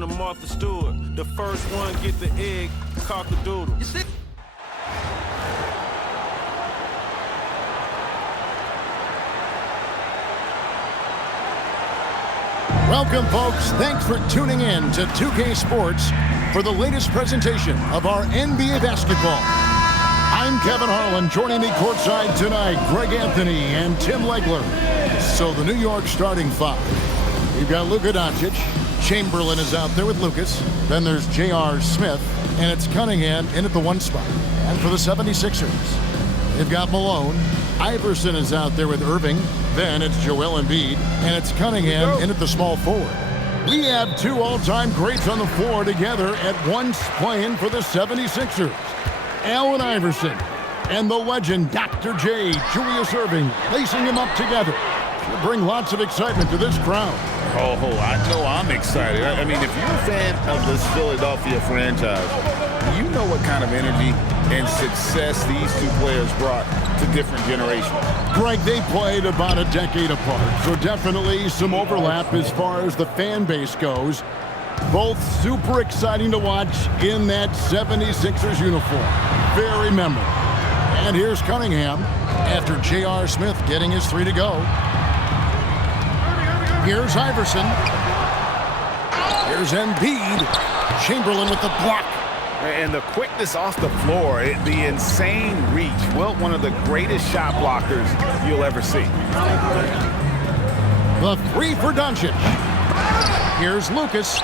the Martha Stewart. The first one get the egg, cock-a-doodle. You see? Welcome, folks. Thanks for tuning in to 2K Sports for the latest presentation of our NBA basketball. I'm Kevin Harlan. Joining me courtside tonight, Greg Anthony and Tim Legler. So the New York starting five. We've got Luka Doncic. Chamberlain is out there with Lucas. Then there's J.R. Smith. And it's Cunningham in at the one spot. And for the 76ers, they've got Malone. Iverson is out there with Irving. Then it's Joel Embiid. And it's Cunningham in at the small forward. We have two all-time greats on the floor together at once playing for the 76ers. Allen Iverson and the legend Dr. J, Julius Irving, lacing him up together. Should bring lots of excitement to this crowd. Oh, I know I'm excited. I mean, if you're a fan of this Philadelphia franchise, you know what kind of energy and success these two players brought to different generations. Greg, they played about a decade apart, so definitely some overlap as far as the fan base goes. Both super exciting to watch in that 76ers uniform. Very memorable. And here's Cunningham after J.R. Smith getting his three to go. Here's Iverson. Here's Embiid. Chamberlain with the block. And the quickness off the floor, the insane reach. Well, one of the greatest shot blockers you'll ever see. The three for Doncic. Here's Lucas.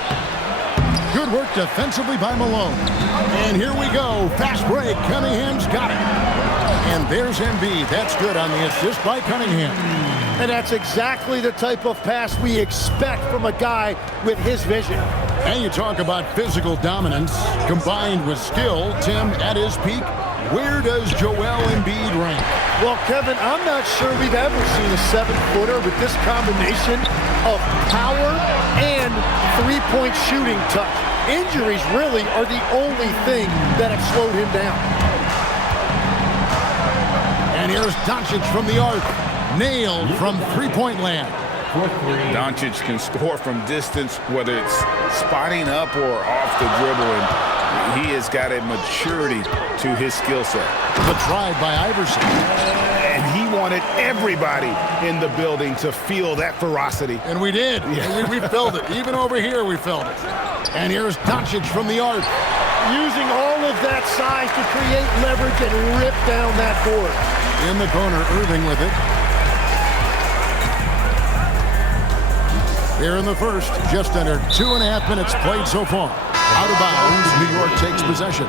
Good work defensively by Malone. And here we go. Fast break. Cunningham's got it. And there's Embiid. That's good on the assist by Cunningham. And that's exactly the type of pass we expect from a guy with his vision. And you talk about physical dominance combined with skill. Tim, at his peak, where does Joel Embiid rank? Well, Kevin, I'm not sure we've ever seen a seven-footer with this combination of power and three-point shooting touch. Injuries really are the only thing that have slowed him down. And here's Doncic from the arc. Nailed from three-point land. Doncic can score from distance, whether it's spotting up or off the dribble, and he has got a maturity to his skill set. The drive by Iverson. And he wanted everybody in the building to feel that ferocity. And we did. Yeah. We felt it. Even over here, we felt it. And here's Doncic from the arc. Using all of that size to create leverage and rip down that board. In the corner, Irving with it. Here in the first, just under 2.5 minutes played so far. Out of bounds, New York takes possession.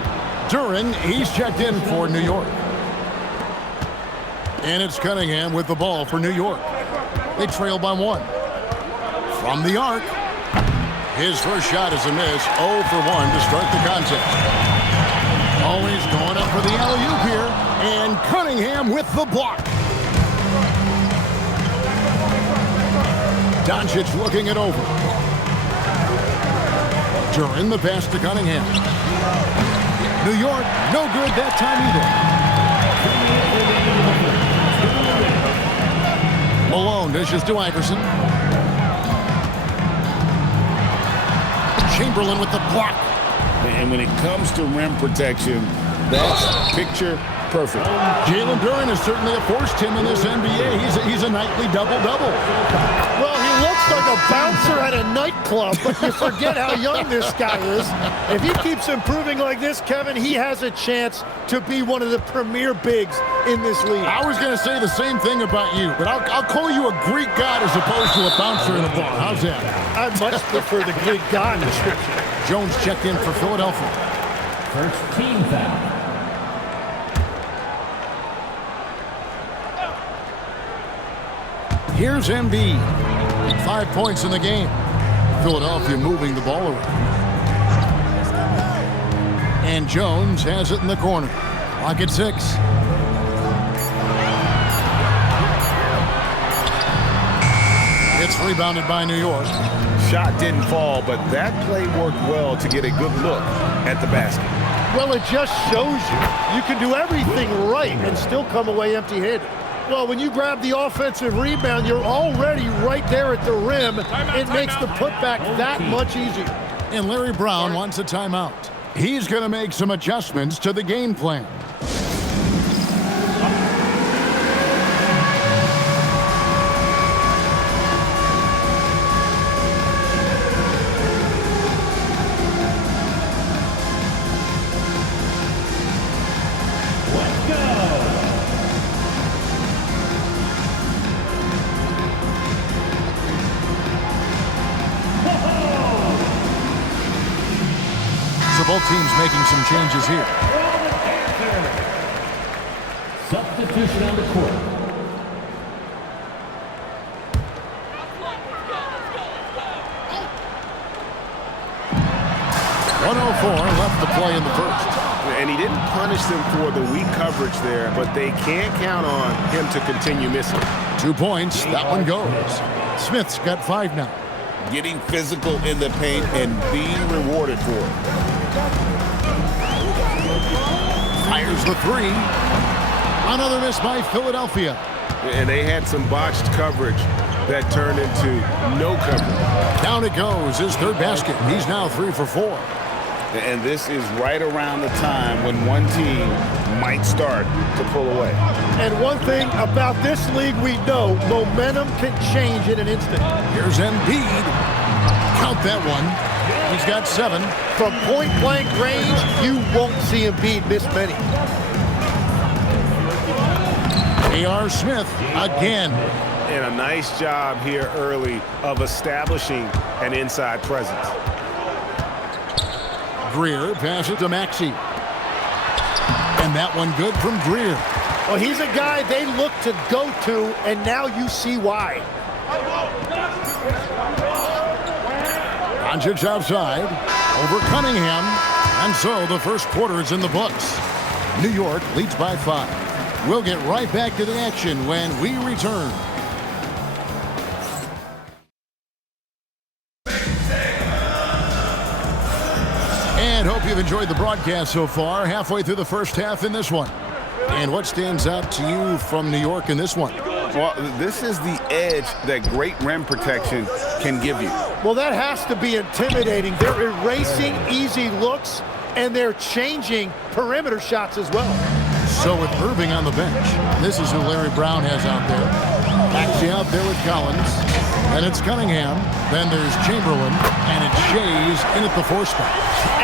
Duren, he's checked in for New York. And it's Cunningham with the ball for New York. They trail by one. From the arc, his first shot is a miss. 0 for 1 to start the contest. Always going up for the alley-oop here. And Cunningham with the block. Doncic looking it over. Duren the pass to Cunningham. New York, no good that time either. Malone dishes to Iverson. Chamberlain with the block. And when it comes to rim protection, that's picture perfect. Jalen Duren is certainly a force, Tim, in this NBA. He's a nightly double-double. Well, he looks like a bouncer at a nightclub, but you forget how young this guy is. If he keeps improving like this, Kevin, he has a chance to be one of the premier bigs in this league. I was going to say the same thing about you, but I'll call you a Greek god as opposed to a bouncer in a bar. How's that? I much prefer the Greek god description. Jones checked in for Philadelphia. First team foul. Here's Embiid. 5 points in the game. Philadelphia moving the ball around. And Jones has it in the corner. Clock at 6. It's rebounded by New York. Shot didn't fall, but that play worked well to get a good look at the basket. Well, it just shows you can do everything right and still come away empty-handed. Well, when you grab the offensive rebound, you're already right there at the rim. It makes the putback that much easier. And Larry Brown wants a timeout. He's going to make some adjustments to the game plan. Both teams making some changes here. Substitution on the court. .104 left to play in the first. And he didn't punish them for the weak coverage there, but they can't count on him to continue missing. 2 points. That one goes. Smith's got 5 now. Getting physical in the paint and being rewarded for it. Fires the 3. Another miss by Philadelphia. And they had some botched coverage that turned into no coverage. Down it goes, his 3rd basket. He's now 3 for 4. And this is right around the time when one team might start to pull away. And one thing about this league we know, momentum can change in an instant. Here's Embiid. Count that one. He's got 7. From point-blank range, you won't see Embiid miss many. A.R. Smith again. And a nice job here early of establishing an inside presence. Greer passes to Maxey. And that one good from Greer. Well, he's a guy they look to go to, and now you see why. Doncic outside, over Cunningham, and so the first quarter is in the books. New York leads by 5. We'll get right back to the action when we return. And hope you've enjoyed the broadcast so far, halfway through the first half in this one. And what stands out to you from New York in this one? Well, this is the edge that great rim protection can give you. Well, that has to be intimidating. They're erasing easy looks, and they're changing perimeter shots as well. So with Irving on the bench, this is who Larry Brown has out there. Maxey out there with Collins. Then it's Cunningham. Then there's Chamberlain. And it's Shays in at the 4 spot.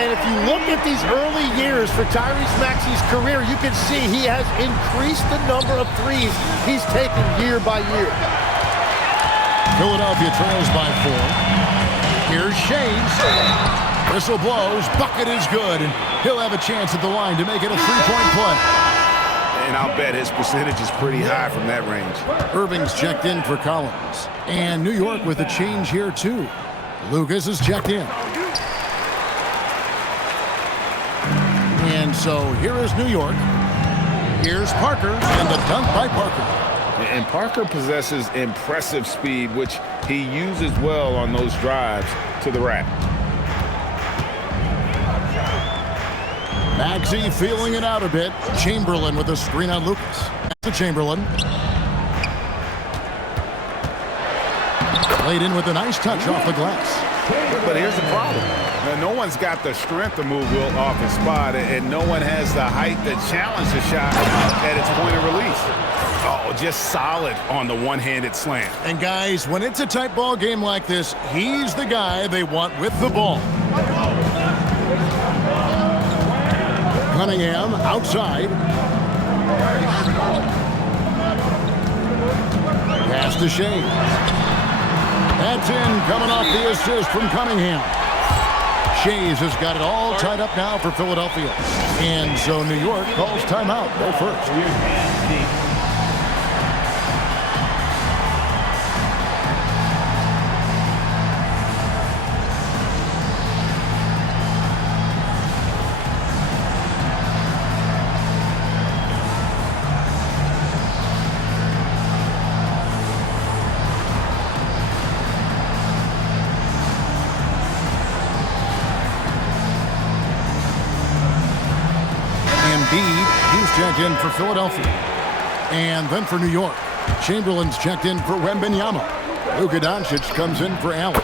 And if you look at these early years for Tyrese Maxey's career, you can see he has increased the number of threes he's taken year by year. Philadelphia trails by 4. Here's Shays. Whistle blows. Bucket is good. And he'll have a chance at the line to make it a 3-point play. And I'll bet his percentage is pretty high from that range. Irving's checked in for Collins. And New York with a change here, too. Lucas is checked in. And so here is New York. Here's Parker, and the dunk by Parker. And Parker possesses impressive speed, which he uses well on those drives to the rack. Maxey feeling it out a bit. Chamberlain with a screen on Lucas. To Chamberlain. Laid in with a nice touch off the glass. But here's the problem. Now, no one's got the strength to move Wilt off his spot, and no one has the height to challenge the shot at its point of release. Oh, just solid on the one-handed slam. And guys, when it's a tight ball game like this, he's the guy they want with the ball. Cunningham outside. Pass to Shane. That's in, coming off the assist from Cunningham. Shays has got it all tied up now for Philadelphia. And so New York calls timeout. Go first. He's checked in for Philadelphia. And then for New York, Chamberlain's checked in for Wembanyama. Luka Doncic comes in for Allen.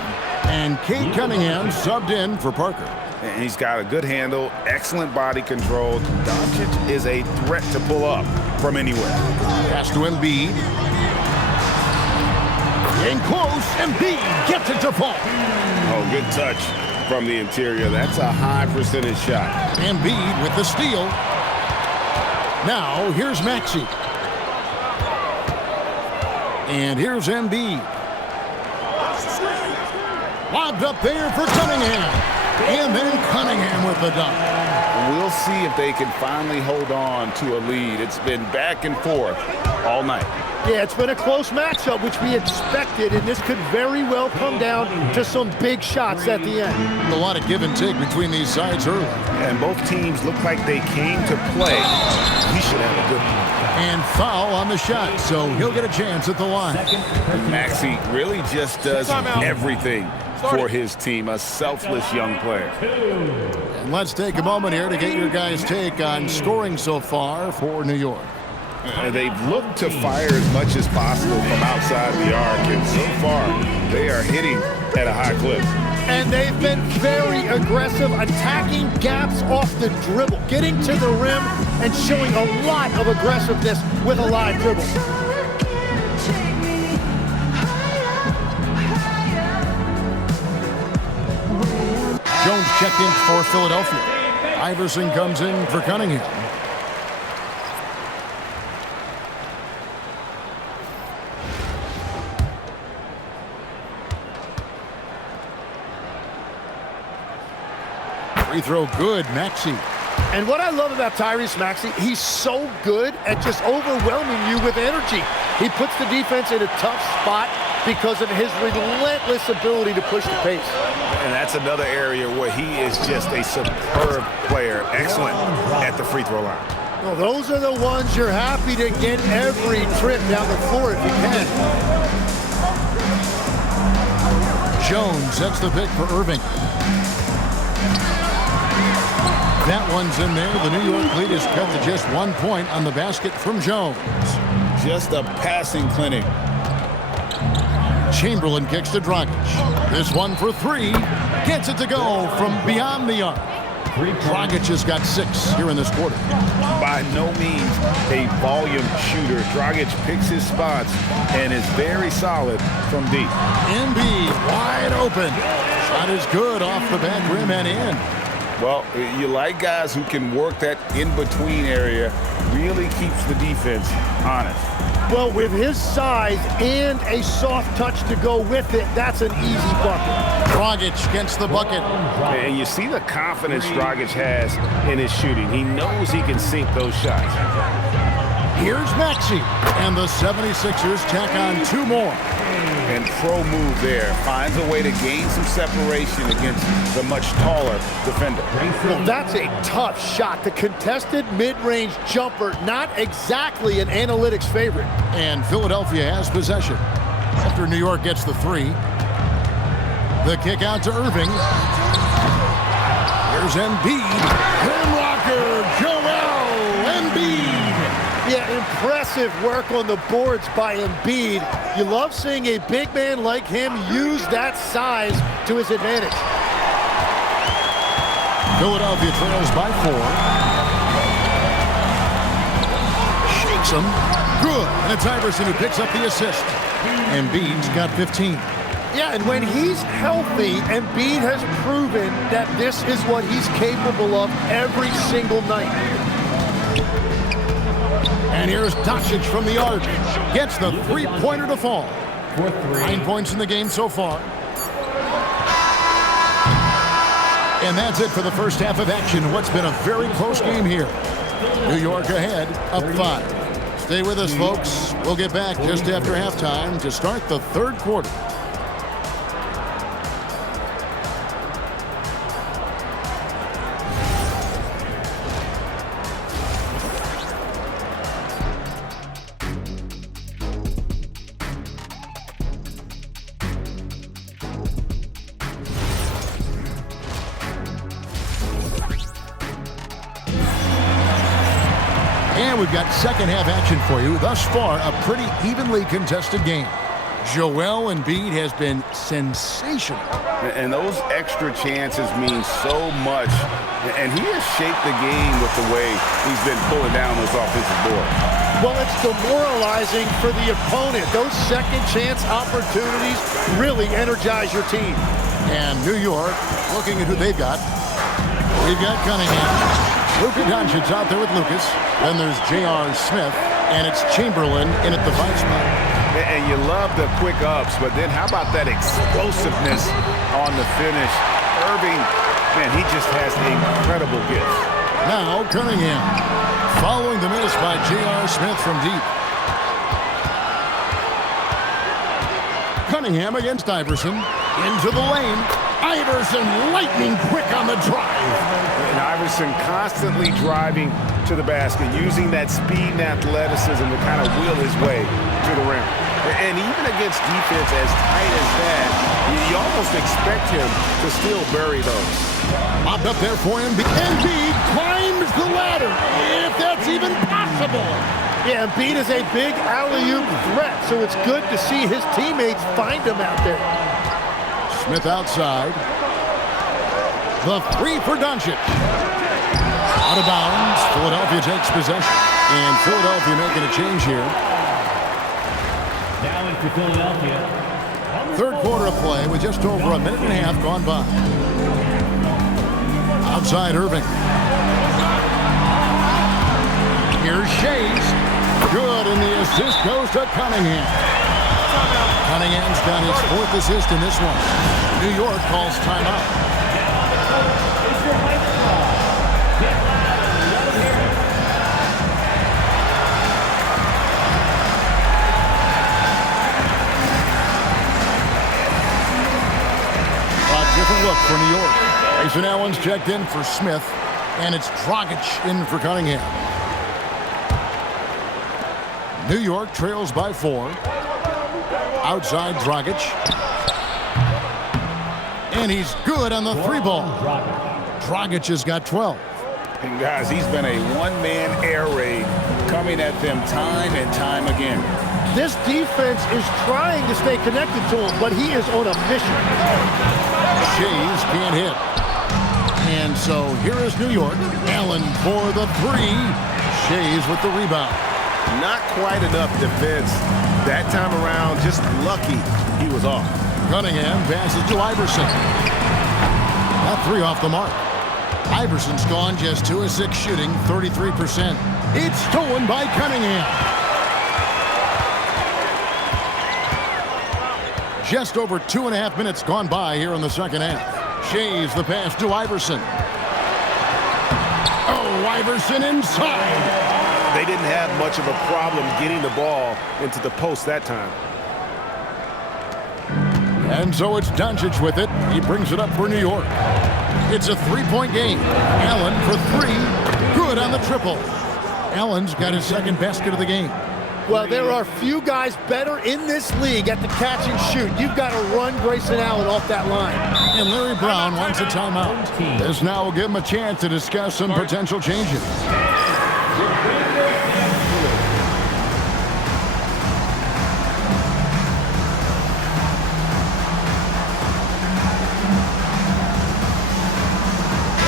And Cade Cunningham subbed in for Parker. And he's got a good handle, excellent body control. Doncic is a threat to pull up from anywhere. Pass to Embiid. In close, Embiid gets it to fall. Oh, good touch from the interior. That's a high percentage shot. Embiid with the steal. Now, here's Maxey. And here's Embiid. Lobbed up there for Cunningham. And then Cunningham with the dunk. We'll see if they can finally hold on to a lead. It's been back and forth all night. Yeah, it's been a close matchup, which we expected, and this could very well come down to some big shots at the end. A lot of give and take between these sides early. And both teams look like they came to play. We should have a good one. And foul on the shot, so he'll get a chance at the line. Maxey really just does everything for his team, a selfless young player. And let's take a moment here to get your guys' take on scoring so far for New York. They've looked to fire as much as possible from outside the arc, and so far they are hitting at a high clip. And they've been very aggressive, attacking gaps off the dribble, getting to the rim and showing a lot of aggressiveness with a live dribble. Jones checked in for Philadelphia. Iverson comes in for Cunningham. Free throw good, Maxey. And what I love about Tyrese Maxey, he's so good at just overwhelming you with energy. He puts the defense in a tough spot because of his relentless ability to push the pace. And that's another area where he is just a superb player. Excellent at the free throw line. Well, those are the ones you're happy to get every trip down the floor if you can. Jones sets the pick for Irving. That one's in there. The New York lead is cut to just 1 point on the basket from Jones. Just a passing clinic. Chamberlain kicks to Dragic. This one for three. Gets it to go from beyond the arc. Dragic has got 6 here in this quarter. By no means a volume shooter. Dragic picks his spots and is very solid from deep. Embiid wide open. Shot is good off the back rim and in. Well, you like guys who can work that in-between area, really keeps the defense honest. Well, with his size and a soft touch to go with it, that's an easy bucket. Dragic gets the bucket. And you see the confidence Dragic has in his shooting. He knows he can sink those shots. Here's Maxey. And the 76ers tack on 2 more. And pro move there. Finds a way to gain some separation against the much taller defender. Well, that's a tough shot. The contested mid-range jumper, not exactly an analytics favorite. And Philadelphia has possession. After New York gets the 3. The kick out to Irving. Here's Embiid. Rim rocker, Joel Embiid. Yeah, impressive work on the boards by Embiid. You love seeing a big man like him use that size to his advantage. Philadelphia trails by 4. Shakes him. Good. And it's Iverson who picks up the assist. Embiid's got 15. Yeah, and when he's healthy, Embiid has proven that this is what he's capable of every single night. And here's Doncic from the arc. Gets the 3-pointer to fall. 9 points in the game so far. And that's it for the first half of action. What's been a very close game here. New York ahead, up 5. Stay with us, folks. We'll get back just after halftime to start the third quarter. And we've got second half action for you. Thus far, a pretty evenly contested game. Joel Embiid has been sensational. And those extra chances mean so much. And he has shaped the game with the way he's been pulling down those offensive boards. Well, it's demoralizing for the opponent. Those second chance opportunities really energize your team. And New York, looking at who they've got. We've got Cunningham. Luka Doncic out there with Lucas. Then there's J.R. Smith. And it's Chamberlain in at the 5 spot. And you love the quick ups, but then how about that explosiveness on the finish? Irving, man, he just has incredible gifts. Now Cunningham, following the miss by J.R. Smith from deep. Cunningham against Iverson. Into the lane. Iverson lightning quick on the drive. And Iverson constantly driving to the basket, using that speed and athleticism to kind of wheel his way to the rim. And even against defense as tight as that, you almost expect him to still bury those. Popped up there for him. Embiid climbs the ladder, if that's even possible. Yeah, Embiid is a big alley-oop threat, so it's good to see his teammates find him out there. Smith outside. The 3 for Doncic. Out of bounds. Philadelphia takes possession. And Philadelphia making a change here. Now in for Philadelphia. Third quarter of play with just over a minute and a half gone by. Outside Irving. Here's Shays. Good, and the assist goes to Cunningham. Cunningham's got his 4th assist in this one. New York calls timeout. Different look for New York. Grayson Allen's checked in for Smith, and it's Dragic in for Cunningham. New York trails by 4. Outside Dragic. And he's good on the 3 ball. Dragic has got 12. And guys, he's been a one-man air raid coming at them time and time again. This defense is trying to stay connected to him, but he is on a mission. Shays can't hit. And so here is New York. Allen for the 3. Shays with the rebound. Not quite enough defense that time around. Just lucky he was off. Cunningham passes to Iverson. That 3 off the mark. Iverson's gone just 2 of 6 shooting, 33%. It's stolen by Cunningham. Just over 2.5 minutes gone by here in the second half. Shays the pass to Iverson. Oh, Iverson inside. They didn't have much of a problem getting the ball into the post that time. And so it's Doncic with it. He brings it up for New York. It's a 3-point game. Allen for 3. Good on the triple. Allen's got his 2nd basket of the game. Well, there are few guys better in this league at the catch and shoot. You've got to run Grayson Allen off that line. And Larry Brown wants a timeout. This now will give him a chance to discuss some potential changes.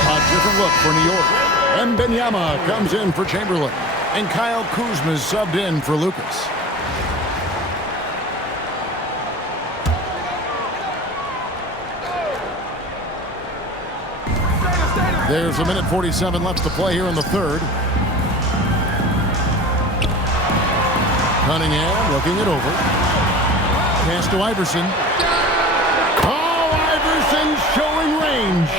A different look for New York. Wembanyama comes in for Chamberlain. And Kyle Kuzma's subbed in for Lucas. There's a minute 47 left to play here in the 3rd. Cunningham looking it over. Pass to Iverson. Oh, Iverson showing range.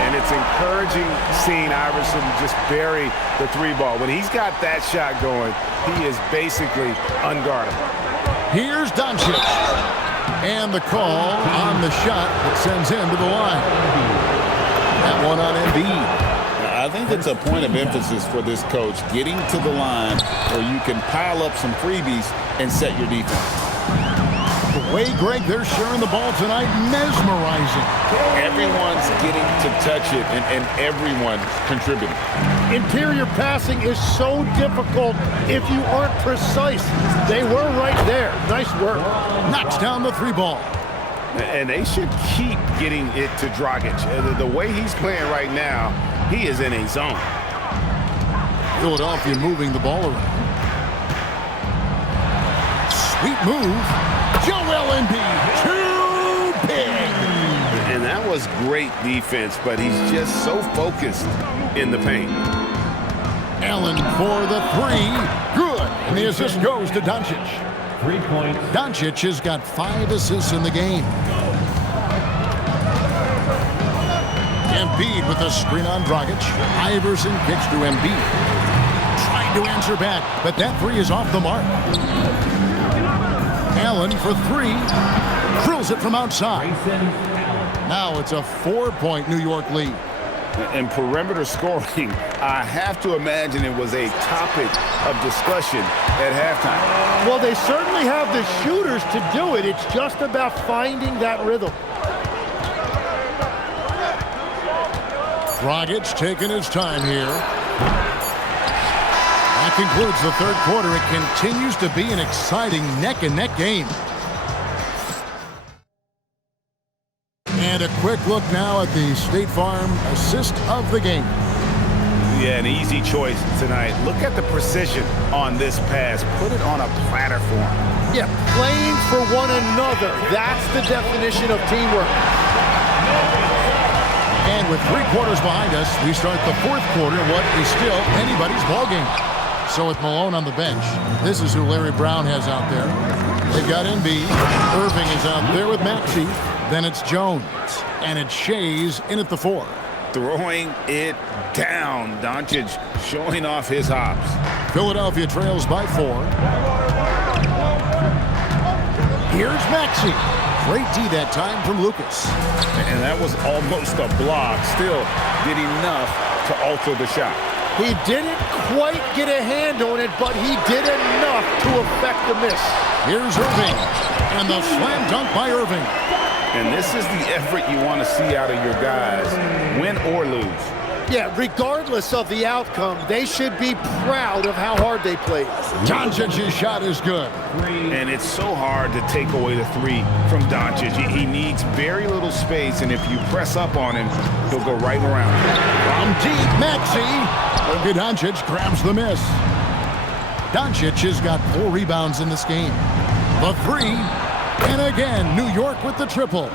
And it's encouraging seeing Iverson just bury the 3 ball. When he's got that shot going, he is basically unguardable. Here's Doncic. And the call on the shot that sends him to the line. That one on Embiid. I think it's a point of emphasis for this coach, getting to the line where you can pile up some freebies and set your defense. Way, Greg, they're sharing the ball tonight. Mesmerizing. Everyone's getting to touch it, and everyone's contributing. Interior passing is so difficult if you aren't precise. They were right there. Nice work. Knocks down the 3 ball. And they should keep getting it to Dragic. The way he's playing right now, he is in a zone. Philadelphia moving the ball around. Sweet move. Joel Embiid, too big. And that was great defense, but he's just so focused in the paint. Allen for the 3. Good. And the assist goes to Doncic. 3 points. Doncic has got 5 assists in the game. Embiid with a screen on Dragic. Iverson kicks to Embiid. Trying to answer back, but that 3 is off the mark. Allen for 3. Drills it from outside. Now it's a 4-point New York lead. And perimeter scoring, I have to imagine it was a topic of discussion at halftime. Well, they certainly have the shooters to do it. It's just about finding that rhythm. Dragic taking his time here. That concludes the 3rd quarter. It continues to be an exciting neck-and-neck game. And a quick look now at the State Farm assist of the game. Yeah, an easy choice tonight. Look at the precision on this pass. Put it on a platter for him. Yeah, playing for one another. That's the definition of teamwork. And with 3 quarters behind us, we start the 4th quarter in what is still anybody's ballgame. So with Malone on the bench, this is who Larry Brown has out there. They've got Embiid. Irving is out there with Maxey. Then it's Jones. And it's Shays in at the 4. Throwing it down. Doncic showing off his hops. Philadelphia trails by 4. Here's Maxey. Great D that time from Lucas. And that was almost a block. Still did enough to alter the shot. He didn't quite get a hand on it, but he did enough to affect the miss. Here's Irving. And the slam dunk by Irving. And this is the effort you want to see out of your guys, win or lose. Yeah, regardless of the outcome, they should be proud of how hard they played. Doncic's shot is good. And it's so hard to take away the 3 from Doncic. He needs very little space, and if you press up on him, he'll go right around. From deep, Maxey. Luka Doncic grabs the miss. Doncic has got 4 rebounds in this game. The 3. And again, New York with the triple.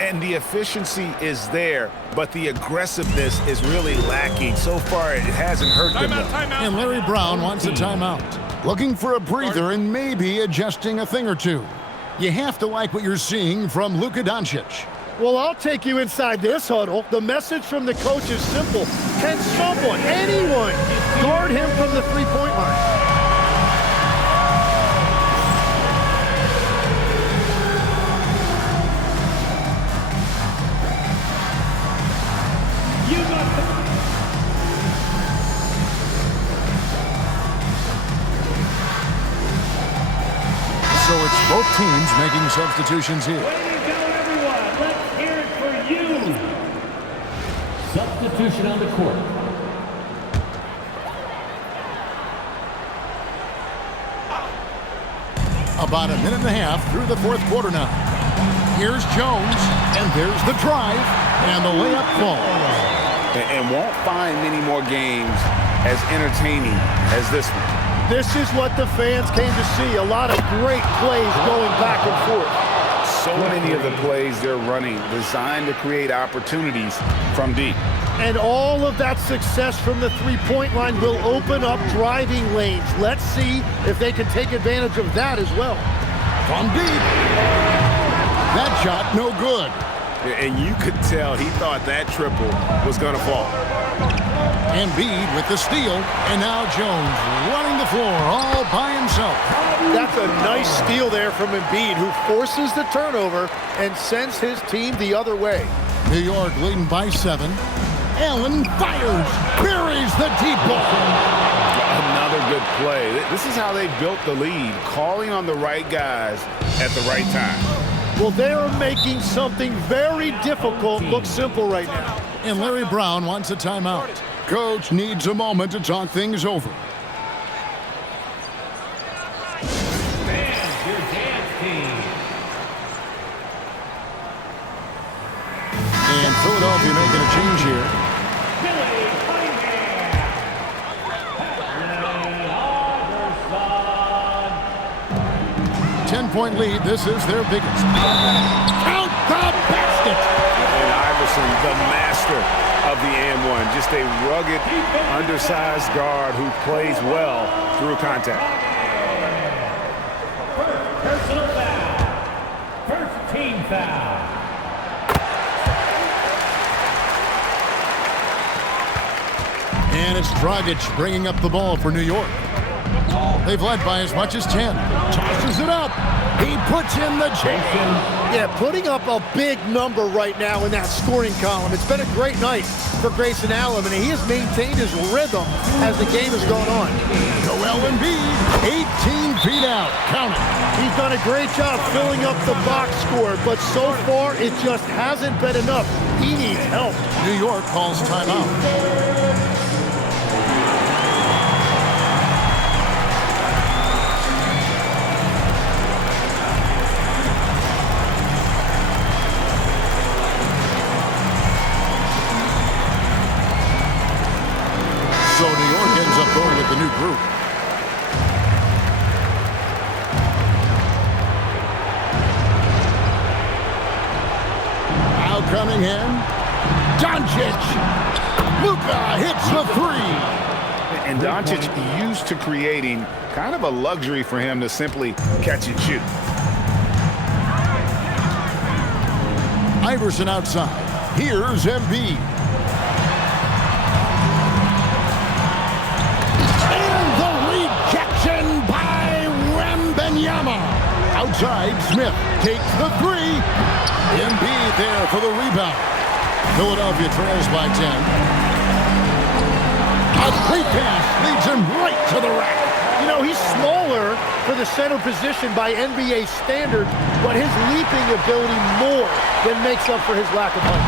And the efficiency is there, but the aggressiveness is really lacking. So far, it hasn't hurt them. And Larry Brown wants a timeout. Looking for a breather and maybe adjusting a thing or two. You have to like what you're seeing from Luka Doncic. Well, I'll take you inside this huddle. The message from the coach is simple. Can someone, anyone, guard him from the 3-point line? So it's both teams making substitutions here. Ladies and gentlemen, everyone, let's hear it for you. Substitution on the court. About a minute and a half through the 4th quarter now. Here's Jones, and there's the drive, and the layup falls. And won't find many more games as entertaining as this one. This is what the fans came to see. A lot of great plays going back and forth. So many of the plays they're running designed to create opportunities from deep. And all of that success from the 3-point line will open up driving lanes. Let's see if they can take advantage of that as well. From deep. That shot no good. And you could tell he thought that triple was going to fall. Embiid with the steal, and now Jones running the floor all by himself. That's a nice steal there from Embiid, who forces the turnover and sends his team the other way. New York leading by 7. Allen fires, buries the deep ball. Another good play. This is how they built the lead, calling on the right guys at the right time. Well, they are making something very difficult look simple right now. And Larry Brown wants a timeout. Coach needs a moment to talk things over. Fans, your dance team. And Philadelphia making a change here. Billy Cunningham. Allen 10-point lead. This is their biggest. Count the basket. And Iverson, the master of the and-one. Just a rugged, undersized guard who plays well through contact. Personal foul. First team foul. And it's Dragic bringing up the ball for New York. They've led by as much as 10. Tosses it up. He puts in the J. Yeah, putting up a big number right now in that scoring column. It's been a great night for Grayson Allen, and he has maintained his rhythm as the game has gone on. Joel Embiid, 18 feet out. Count it. He's done a great job filling up the box score, but so far it just hasn't been enough. He needs help. New York calls timeout. So New York ends up going with the new group. Now Cunningham. Doncic. Luka hits the three. And Doncic used to creating kind of a luxury for him to simply catch and shoot. Iverson outside. Here's Embiid. Outside, Smith takes the three. Embiid there for the rebound. Philadelphia trails by 10. A great pass leads him right to the rack. You know, he's smaller for the center position by NBA standards, but his leaping ability more than makes up for his lack of height.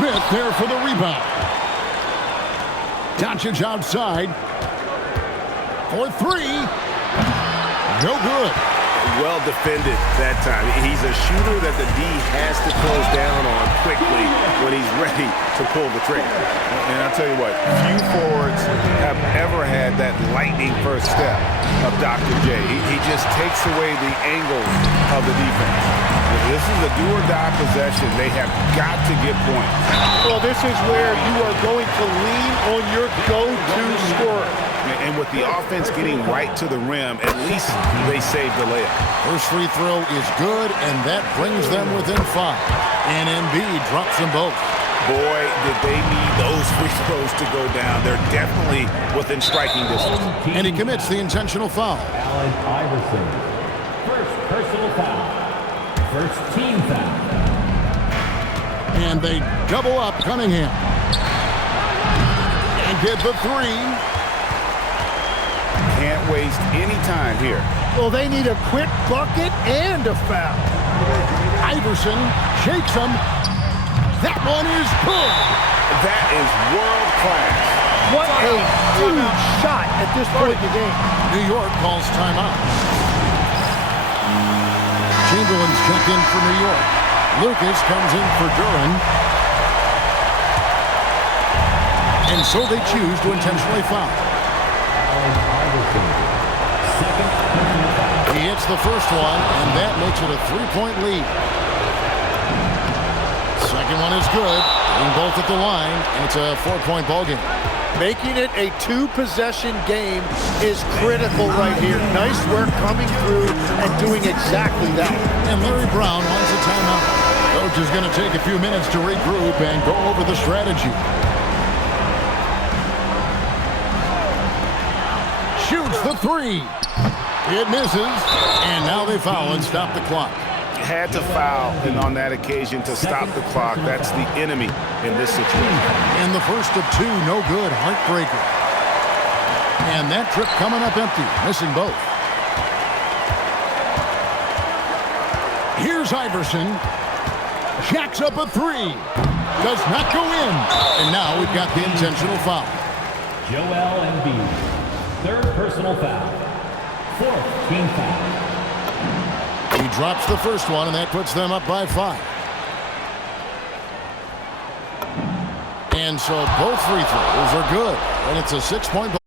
Smith there for the rebound. Doncic outside for three. No good. Well defended that time. He's a shooter that the D has to close down on quickly when he's ready to pull the trigger. And I'll tell you what, few forwards have ever had that lightning first step of Dr. J. He just takes away the angles of the defense. This is a do-or-die possession. They have got to get points. Well, this is where you are going to lean on your go-to scorer. And with the offense getting right to the rim, at least they saved the layup. First free throw is good, and that brings them within 5. And Embiid drops them both. Boy, did they need those free throws to go down. They're definitely within striking distance. And he commits the intentional foul. Allen Iverson. First personal foul. First team foul. And they double up Cunningham. And get the three. Can't waste any time here. Well, they need a quick bucket and a foul. Iverson shakes him. That one is good. That is world class. What a huge shot at this point in the game. New York calls timeout. Chamberlain's checked in for New York. Lucas comes in for Duran. And so they choose to intentionally foul. He hits the first one, and that makes it a 3-point lead. Second one is good. Being both at the line, and it's a 4-point ball game. Making it a 2-possession game is critical right here. Nice work coming through and doing exactly that. And Larry Brown wants a timeout. Coach is going to take a few minutes to regroup and go over the strategy. Shoots the three. It misses, and now they foul and stop the clock. Had to foul, and on that occasion to stop the clock. That's the enemy in this situation. And the first of 2, no good, heartbreaker. And that trip coming up empty, missing both. Here's Iverson. Jacks up a three. Does not go in. And now we've got the intentional foul. Joel Embiid. Third personal foul. Fourth team foul. He drops the first one, and that puts them up by 5. And so both free throws are good. And it's a 6-point